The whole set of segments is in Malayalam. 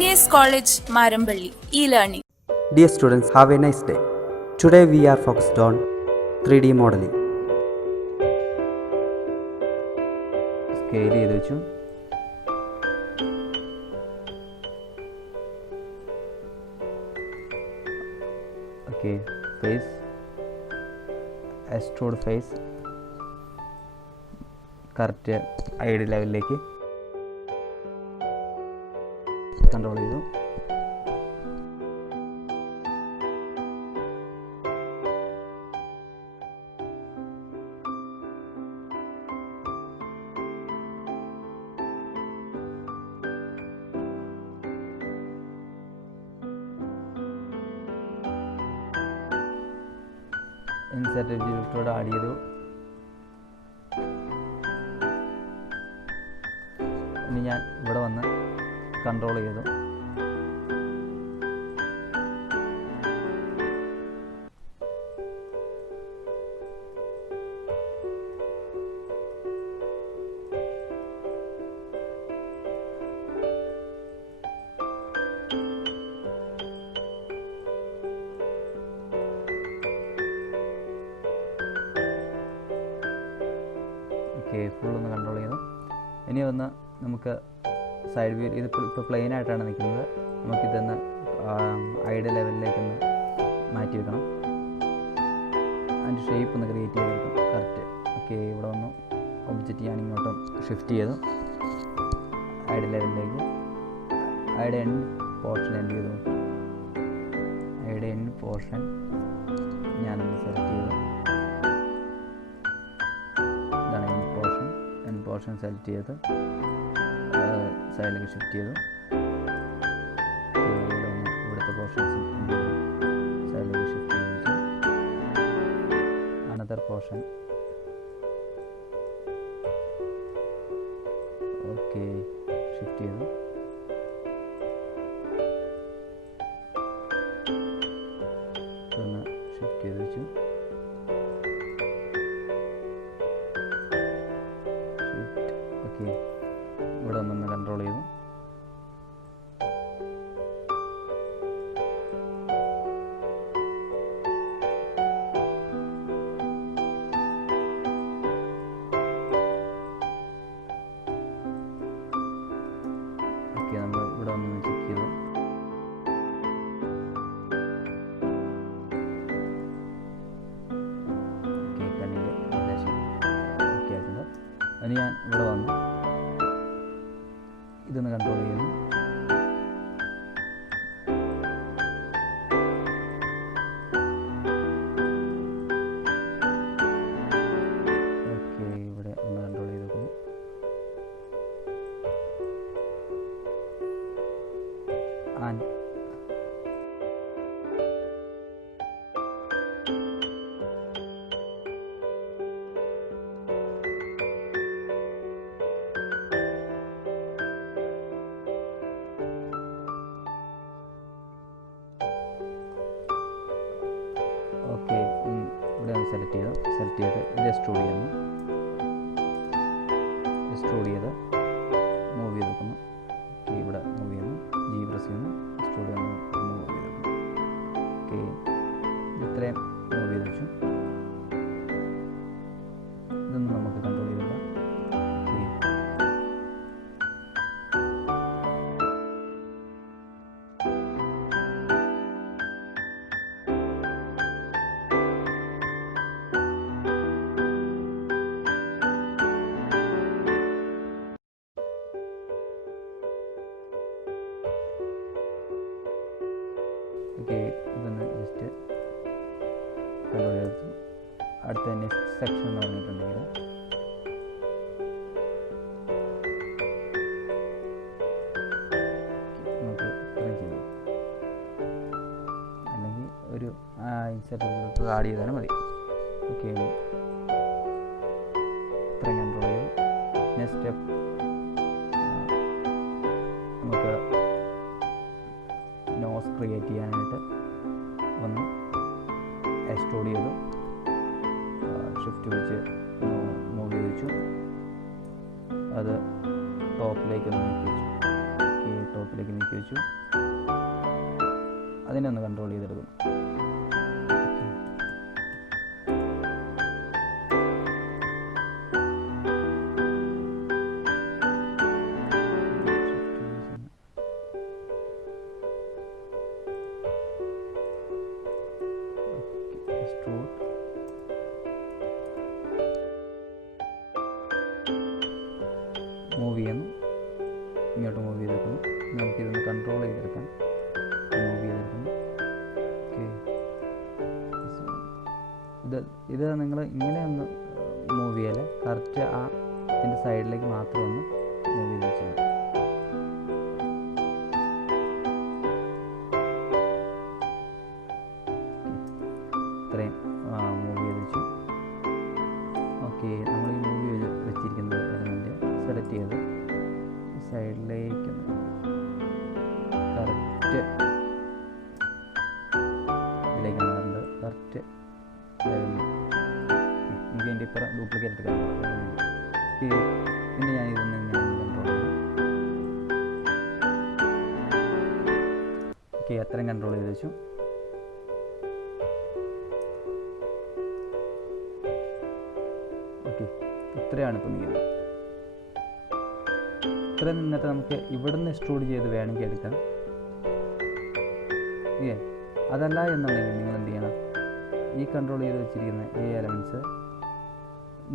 MES College, Marampally, e-learning. Dear students, have a nice day. Today we are focused on 3D modeling. Scale ചെയ്തു വെച്ചു. Okay, face, extrude face, correct ID ലെവലിലേക്ക് കൺട്രോൾ ചെയ്തു. ഇൻസെർട്ട് ജിൽട്ടോട് ആഡ് ചെയ്തു. ഇനി ഞാൻ ഇവിടെ വന്ന് കൺട്രോൾ ചെയ്തു. ഓക്കെ, ഫുള്ളൊന്ന് കൺട്രോൾ ചെയ്തു. ഇനി ഒന്ന് നമുക്ക് സൈഡ് വ്യൂ, ഇതിപ്പോൾ പ്ലെയിൻ ആയിട്ടാണ് നിൽക്കുന്നത്. നമുക്കിതൊന്ന് ഐഡിയ ലെവലിലേക്കൊന്ന് മാറ്റി വെക്കണം. അതിൻ്റെ ഷേപ്പ് ഒന്ന് ക്രിയേറ്റ് ചെയ്തെടുക്കാം. കറക്റ്റ്. ഓക്കെ, ഇവിടെ വന്നു ഒബ്ജക്റ്റ് ഞാൻ ഇങ്ങോട്ടും ഷിഫ്റ്റ് ചെയ്തു ഐഡിയ ലെവലിലേക്ക്. ഐഡിയ എൻഡ് പോർഷൻ എന്ത് ചെയ്തു? ഐഡിയ എൻഡ് പോർഷൻ ഞാനൊന്ന് സെലക്ട് ചെയ്തു. ഇതാണ് എൻഡ് പോർഷൻ സെലക്ട് ചെയ്ത് സൈഡിലേക്ക് ഷിഫ്റ്റ് ചെയ്തു. ഇവിടുത്തെ പോർഷൻസും സൈഡിലേക്ക് ഷിഫ്റ്റ് ചെയ്തിട്ട് അനദർ പോർഷൻ. ഓക്കെ, ഷിഫ്റ്റ് ചെയ്തു. ഒന്ന് ഷിഫ്റ്റ് ചെയ്ത് വെച്ചു. ഓക്കെ, ഇവിടെ ഒന്നൊന്ന് കൺട്രോൾ ചെയ്തു. ഓക്കെ, നമ്മൾ ഇവിടെ ഒന്ന് ചെക്ക് ചെയ്തു. ഓക്കെ, കണ്ണിൻ്റെ ഏകദേശം ഓക്കെ ആയിട്ടുണ്ട്. അതിന് ഞാൻ ഇവിടെ വന്നു ഇതൊന്ന് കൺട്രോൾ ചെയ്യുന്നു. ഓക്കെ, ഇവിടെ ഒന്ന് കൺട്രോൾ ചെയ്ത് വെക്കുന്നു. ആൻഡ് ഓക്കെ, ഇവിടെ ഒന്ന് സെലക്ട് ചെയ്ത് ഇത് എക്സ്ട്രൂഡ് ചെയ്യുന്നു. എക്സ്ട്രൂഡ് ചെയ്ത് മൂവ് ചെയ്ത് വെക്കുന്നു. ഓക്കെ, ഇവിടെ മൂവ് ചെയ്യുന്നു. ജി പ്രസ് ചെയ്യുന്നു. എക്സ്ട്രൂഡ് ചെയ്യുന്നു. മൂവ് ചെയ്ത് വെക്കുന്നു. ഓക്കെ, ഇത്രയും മൂവ് ചെയ്ത് വെച്ചു. ഇതൊന്നും നമുക്ക് കൺട്രോൾ ചെയ്തില്ല. ഓക്കെ, ഇതൊന്ന് ജസ്റ്റ് കൺട്രോൾ ചെയ്ത് അടുത്ത നെക്സ്റ്റ് സെക്ഷൻ എന്ന് പറഞ്ഞിട്ടുണ്ടെങ്കിൽ നമുക്ക് സെറ്റപ്പ് ആഡ് ചെയ്താലും മതി. ഓക്കെ, ഇത്രയും കൺട്രോൾ ചെയ്തു. നെക്സ്റ്റ് സ്റ്റെപ്പ് നമുക്ക് നോസ് ക്രിയേറ്റ് ചെയ്യാനായിട്ട് ഒന്ന് എക്സ്ട്രൂഡ് ചെയ്തു, ഷിഫ്റ്റ് വെച്ച് മൂവ് ചെയ്ത് വെച്ചു. അത് ടോപ്പിലേക്ക് നീക്കി വെച്ചു. ടോപ്പിലേക്ക് നീക്കി വെച്ചു. അതിനെ ഒന്ന് കൺട്രോൾ ചെയ്തെടുക്കും. മൂവ് ചെയ്യുന്നു, ഇങ്ങോട്ട് മൂവ് ചെയ്തെടുക്കുന്നു. നമുക്കിതൊന്ന് കൺട്രോൾ ചെയ്തെടുക്കാൻ മൂവ് ചെയ്തെടുക്കുന്നു. ഓക്കെ, ഇത് നിങ്ങൾ ഇങ്ങനെ ഒന്ന് മൂവ് ചെയ്യല്ലേ, കറക്റ്റ് ആ ഇതിൻ്റെ സൈഡിലേക്ക് മാത്രം ഒന്ന് മൂവ് ചെയ്ത് വെച്ചാൽ മതി. ഇത്രയും മൂവ് ചെയ്ത് വെച്ചു. ഓക്കെ, നമ്മൾ ഈ മൂവ് ചെയ്ത് വെച്ചിരിക്കുന്ന എലമെൻറ്റ് സെലക്ട് ചെയ്ത് സൈഡിലേക്ക് കറക്റ്റ് ഇതിലേക്ക് മാറുന്നത്. കറക്റ്റ് നമുക്ക് അതിൻ്റെ ഇപ്പുറം ഡ്യൂപ്ലിക്കേറ്റ് എടുക്കാം. പിന്നെ ഞാൻ ഇതൊന്ന് ഇങ്ങനെ കൺട്രോൾ ചെയ്യും. ഓക്കെ, അത്രയും കൺട്രോൾ ചെയ്ത് വെച്ചു. ഓക്കെ, ഇത്രയാണ് ഇപ്പോൾ നീങ്ങുന്നത്. ഇത്ര നിന്നിട്ട് നമുക്ക് ഇവിടുന്ന് എക്സ്ട്രൂഡ് ചെയ്ത് വേണമെങ്കിൽ എടുക്കാം. അതല്ല എന്നുണ്ടെങ്കിൽ നിങ്ങൾ എന്ത് ചെയ്യണം, ഈ കൺട്രോൾ ചെയ്ത് വെച്ചിരിക്കുന്ന ഈ എലമെൻറ്റ്സ്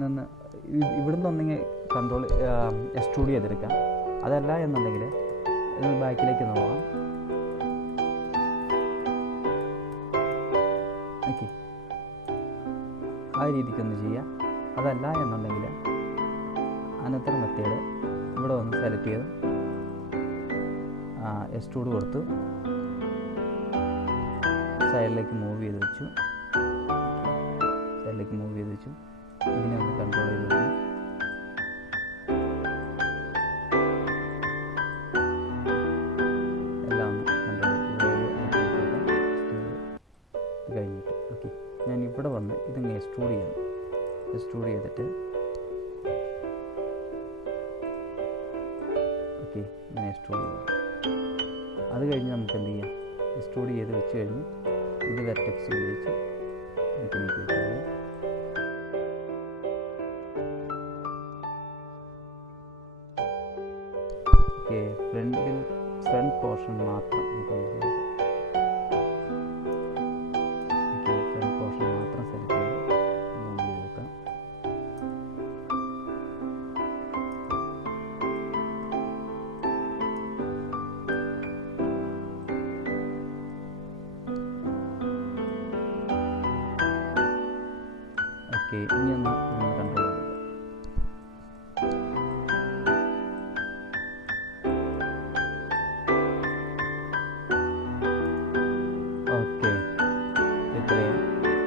നിന്ന് ഇവിടുന്ന് ഒന്നെങ്കിൽ കൺട്രോൾ എക്സ്ട്രൂഡ് ചെയ്തെടുക്കാം. അതല്ല എന്നുണ്ടെങ്കിൽ ബാക്കിലേക്ക് ഒന്ന് പോകാം. ഓക്കെ, ആ രീതിക്കൊന്ന് ചെയ്യാം. അതല്ല എന്നുണ്ടെങ്കിൽ അനത്തർ മെത്തേഡ് ഇവിടെ വന്ന് സെലക്ട് ചെയ്ത് എക്സ്ട്രൂഡ് കൊടുത്തു, സൈഡിലേക്ക് മൂവ് ചെയ്ത് വെച്ചു. സൈഡിലേക്ക് മൂവ് ചെയ്ത് വെച്ചു. ഇതിനെ ഒന്ന് കൺട്രോൾ ചെയ്ത് വെച്ചു. എല്ലാം ഒന്ന് കൺട്രോൾ ഇത് കഴിഞ്ഞിട്ട് ഓക്കെ, ഞാൻ ഇവിടെ വന്ന് ഇതിങ്ങനെ എക്സ്ട്രൂഡ് ചെയ്യണം. എക്സ്ട്രൂഡ് ചെയ്തിട്ട് ഓക്കെ, ഞാൻ എക്സ്ട്രൂഡ് ചെയ്തു. അത് കഴിഞ്ഞ് നമുക്ക് എന്ത് ചെയ്യാം, എക്സ്ട്രൂഡ് ചെയ്ത് വെച്ച് കഴിഞ്ഞ് ഇത് വെർട്ടെക്സ് ഉപയോഗിച്ച് നമുക്ക് നീക്കി വെച്ചോളൂ. ഓക്കെ, ഫ്രണ്ട് പോർഷൻ മാത്രം നമുക്കൊന്ന് ചെയ്യാം. ഓക്കെ, ഫ്രണ്ട് പോർഷൻ മാത്രം സെലക്ട് ചെയ്ത് മൂവ് ചെയ്ത് വെക്കാം. ഓക്കെ, ഇനി ഒന്ന് കൺട്രോൾ ചെയ്ത് ഓക്കെ, ഇത്രയും.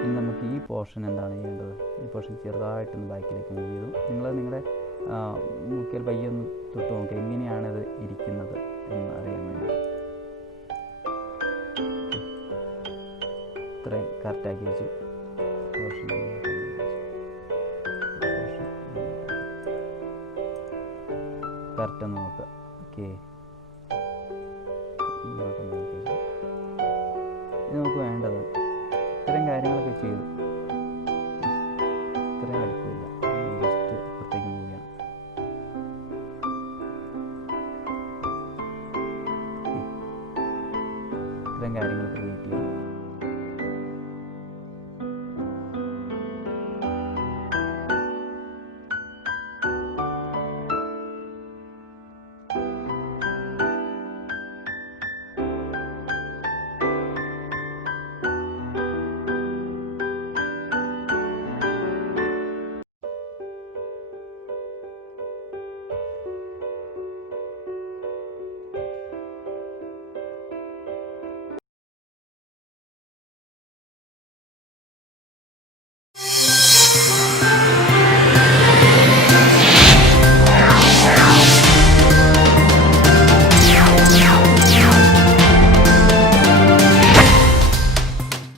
ഇനി നമുക്ക് ഈ പോർഷൻ എന്താണ് ചെയ്യേണ്ടത്, ഈ പോർഷൻ ചെറുതായിട്ടൊന്ന് ബാക്കിലേക്ക് മൂവ് ചെയ്തു. നിങ്ങളുടെ മുക്കിയാൽ പയ്യൊന്ന് തൊട്ട് നോക്കുക എങ്ങനെയാണത് ഇരിക്കുന്നത് എന്ന് അറിയാൻ വേണ്ടി. ഇത്രയും കറക്റ്റാക്കി വെച്ചു. പോർഷൻ കറക്റ്റ് ഒന്ന് നോക്കുക. ഓക്കെ, ഇത് നമുക്ക് വേണ്ടത് ഇത്രയും കാര്യങ്ങളൊക്കെ ചെയ്തു. ഇത്രയും വലിപ്പമില്ല, ജസ്റ്റ് പുറത്തേക്ക് മൂവ് ചെയ്യണം. ഇത്രയും കാര്യങ്ങൾ ക്രിയേറ്റ് ചെയ്യും.